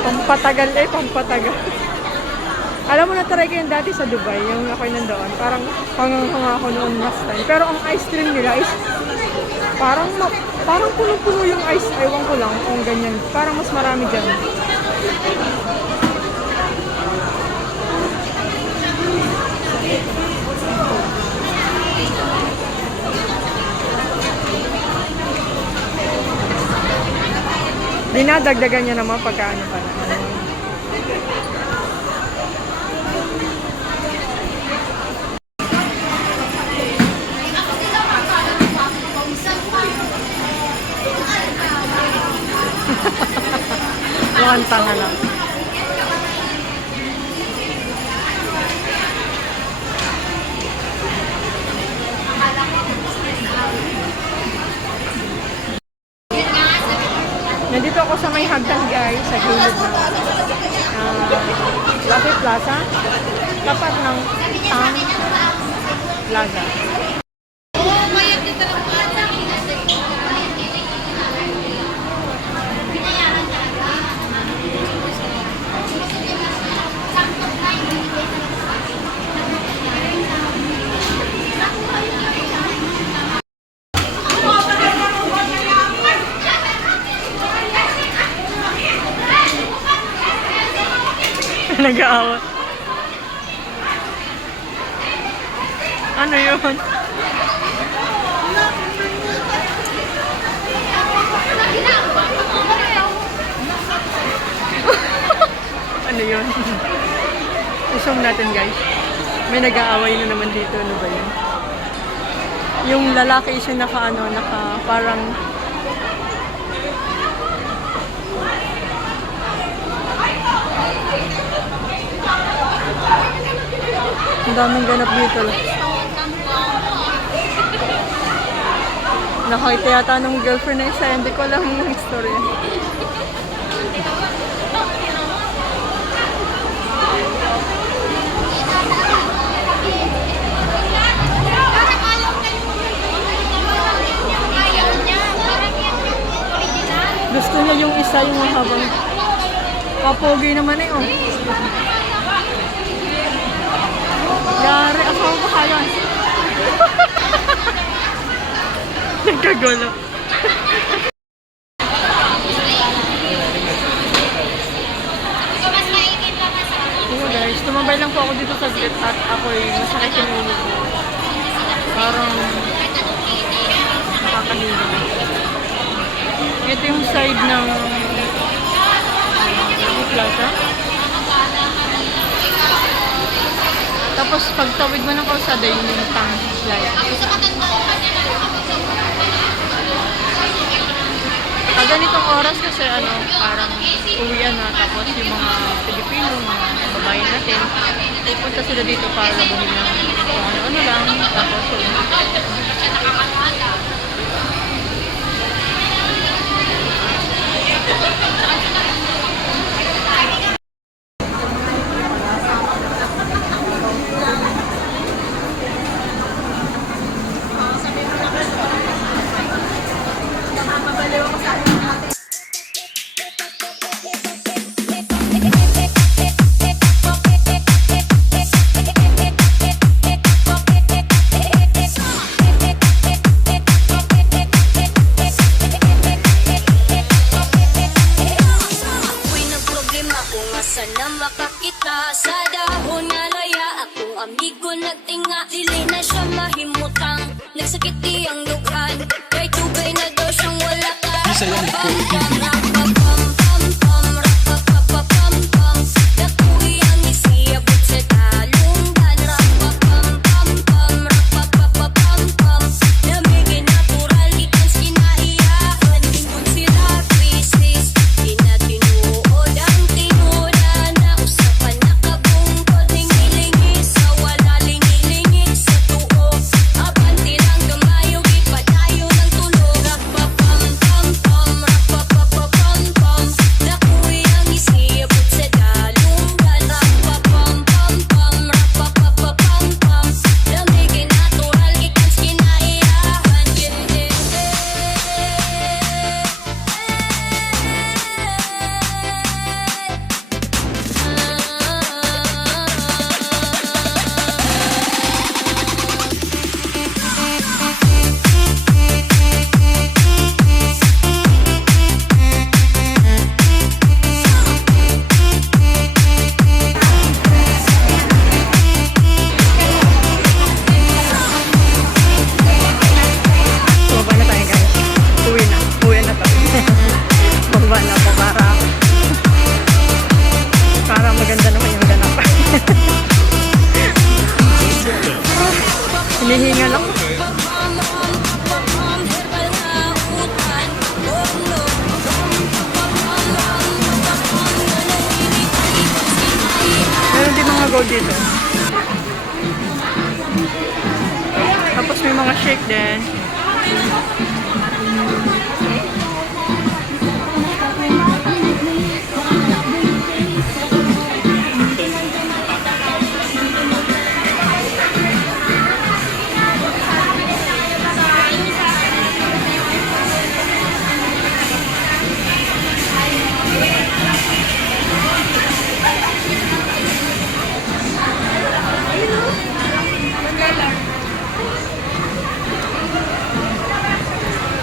Pampatagal pampatagal. Alam mo, na-try ko yung dati sa Dubai, yung ako'y nandoon. Parang hanga ako noon last time. Pero ang ice cream nila is parang puno-puno yung ice. Ewan ko lang kung ganyan. Parang mas marami dyan. Dinadagdagan niya naman pagkaano pa na. Mukhang tanga lang. Nandito ako sa may hagdan guys, sa gilid ng Latte Plaza, tapat ng Tang Plaza. Nag-aawat. Ano yun? Ano yun? I-zoom natin guys. May nag-aaway na naman dito. Ano ba yun? Yung lalaki is yung naka parang ang daming ganap dito. Nakita yata ng girlfriend na isa. Hindi ko alam yung story. Gusto niya yung isa, yung mahabang. Kapogi naman eh, oh. Yari, ako ang bahalan. Nagkagulo. Oo guys, tumambay lang po ako dito sa gate at ako'y masakit yung ulo ko. Parang nakakahilo. Ito yung side ng Plaza. Tapos pagtawid mo ng kalsada yung Tang Plaza. Pag ganitong oras kasi parang uwian na, tapos yung mga Pilipino, mga babae natin, pupunta sila dito para labuhin ng kung ano-ano lang, tapos gold dito. Tapos may mga shake din.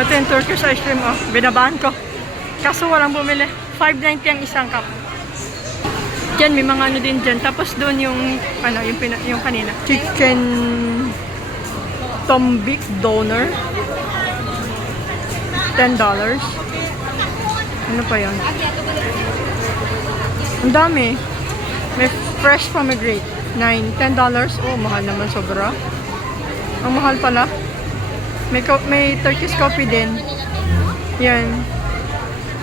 Ito yung Turkish ice cream, oh. Binabahan ko. Kaso walang bumili. 5.90 ang isang cup. Diyan, may mga ano din dyan. Tapos doon yung, ano, yung kanina. Chicken tombik doner. $10. Ano pa yun? Ang dami. May fresh pomegranate. $10. Oh, mahal naman sobra. Ang mahal pala. May Turkish coffee din. Yan.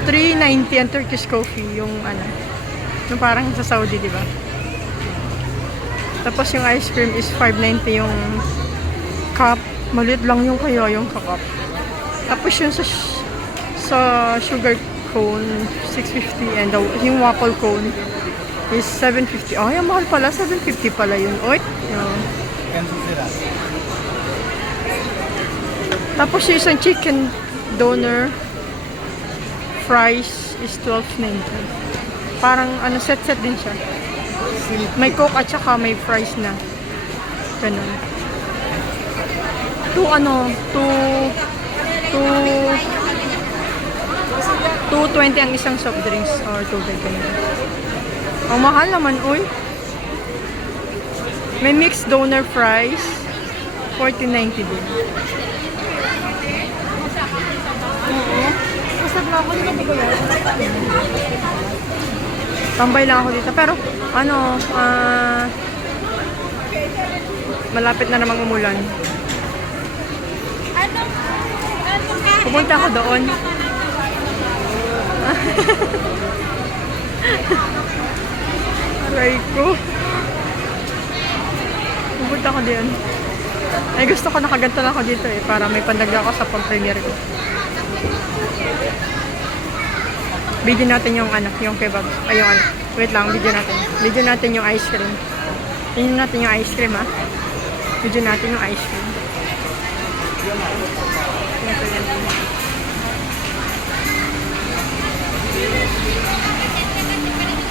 $3.90 ang Turkish coffee. Yung ano. Yung parang sa Saudi, di ba? Tapos yung ice cream is $5.90 yung cup. Maliit lang yung kaya yung cup. Tapos yung sa sugar cone, $6.50. And yung waffle cone is $7.50. Ay, mahal pala. $7.50 pala yun. Oy. Yan. Tapos yung isang chicken doner fries is $12.90. Parang ano, set din siya. May coke at saka may fries na. Ganun. $2.20 ang isang soft drinks or tubig. Ang mahal naman, uy. May mixed doner fries, $14.90 din. Tambay lang ako dito. Pero, ano, malapit na namang umulan. Pupunta ako doon. Aray ko. Pupunta ako doon. Ay, gusto ko nakaganto na ako dito eh. Para may pandagdag ako sa pang-premiere ko. Video natin yung ano, yung kebab. Ay, yung ano. Wait lang, video natin. Video natin yung ice cream. Tingnan natin yung ice cream, ha. Video natin yung ice cream.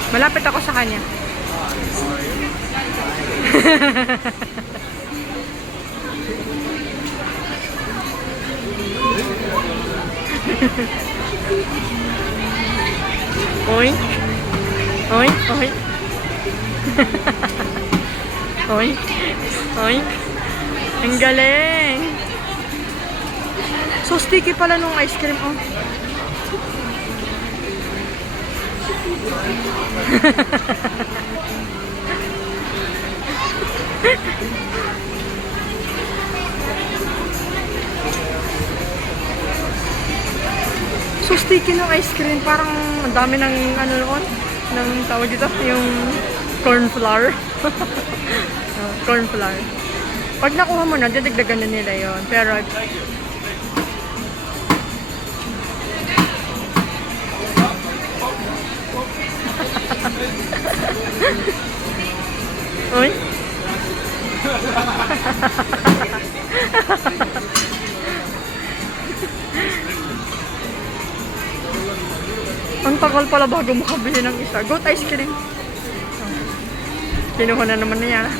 Malapit ako sa kanya. Oy. Oy, oy. Oy. Oy. Ang galing. So sticky pala nung ice cream, oh. So sticky ng ice cream, parang ang dami ng ano noon, ng tawag dito, yung corn flour. Corn flour. Pag nakuha mo na, dadagdagan na nila yon. Pero Uy. Ang tagal pala bago makabili ng isa. Goat ice cream. Kinuha na naman niya.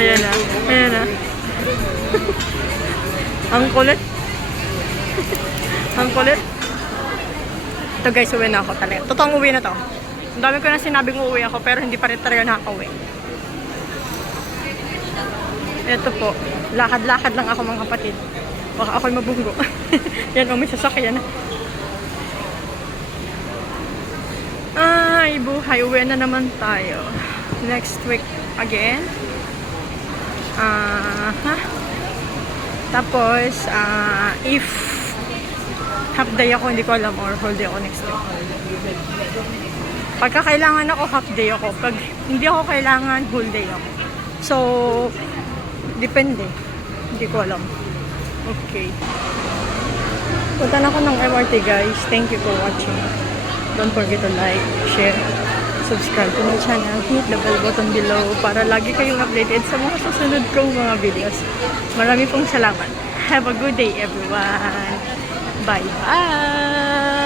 Ayan na. Ayan na. Ang kulit. Ang kulit. Ito guys, uwi na ako talaga. Totoong uwi na to. Ang dami ko na sinabing uuwi ako pero hindi pa rin talaga nakaka-uwi. Ito po. Lakad-lakad lang ako mga kapatid. Baka ako'y mabunggo. Yan, may sasakyan. Ay, buhay. Uwi na naman tayo. Next week again. Tapos, if half day ako, hindi ko alam, or whole day ako next week. Pagka kailangan ako, half day ako. Pag hindi ako kailangan, whole day ako. So, depende. Hindi ko alam. Okay. Punta na ako ng MRT, guys. Thank you for watching. Don't forget to like, share, subscribe to my channel. Hit the bell button below para lagi kayong updated sa mga susunod kong mga videos. Marami pong salamat. Have a good day, everyone. Bye-bye!